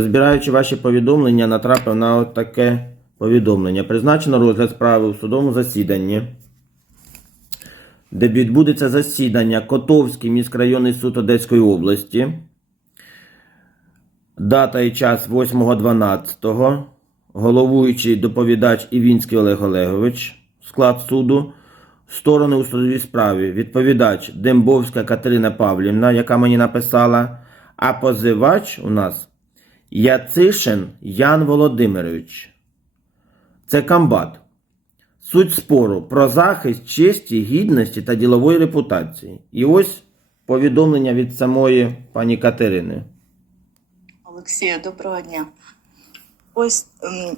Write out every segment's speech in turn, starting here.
Збираючи ваші повідомлення, натрапив на таке повідомлення. Призначено розгляд справи у судовому засіданні, де відбудеться засідання Котовський міськрайонний суд Одеської області. Дата і час 8.12. Головуючий доповідач Івінський Олег Олегович, склад суду. Сторони у судовій справі. Відповідач Дембовська Катерина Павлівна, яка мені написала. А позивач у нас Яцишин Ян Володимирович. Це комбат. Суть спору про захист честі, гідності та ділової репутації. І ось повідомлення від самої пані Катерини. Олексію, доброго дня. Ось ем,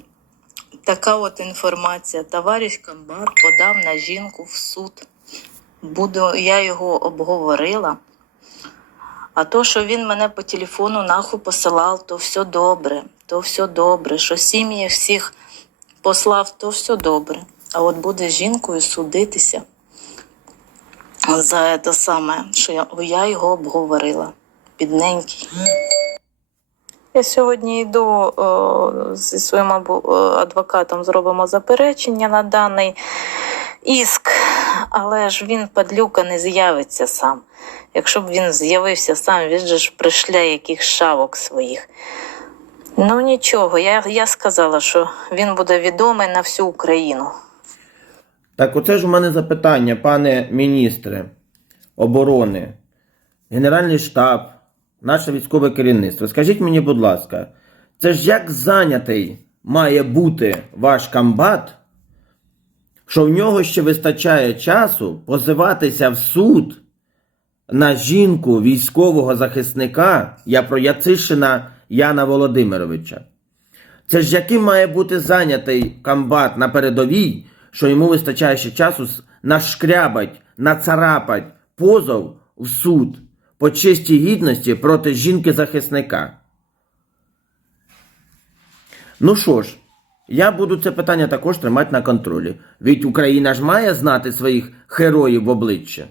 така от інформація. Товариш Комбат подав на жінку в суд. Буду, я його обговорила. А то, що він мене по телефону нахуй посилав, то все добре, то все добре. Що сім'ї всіх послав, то все добре. А от буде з жінкою судитися за те саме, що я, я його обговорила. Бідненький. Я сьогодні йду о, зі своїм адвокатом, зробимо заперечення на даний іск, але ж він падлюка не з'явиться сам. Якщо б він з'явився сам, він же ж пришляє яких шавок своїх. Ну нічого, я, я сказала, що він буде відомий на всю Україну. Так, оце ж у мене запитання, пане міністре оборони, Генеральний штаб, наше військове керівництво. Скажіть мені, будь ласка, це ж як зайнятий має бути ваш комбат, що в нього ще вистачає часу позиватися в суд на жінку військового захисника, я про Яцишина Яна Володимировича. Це ж яким має бути зайнятий комбат на передовій, що йому вистачає ще часу нашкрябать, нацарапать позов в суд по чистій гідності проти жінки-захисника. Ну що ж, я буду це питання також тримати на контролі. Ведь Україна ж має знати своїх героїв в обличчя.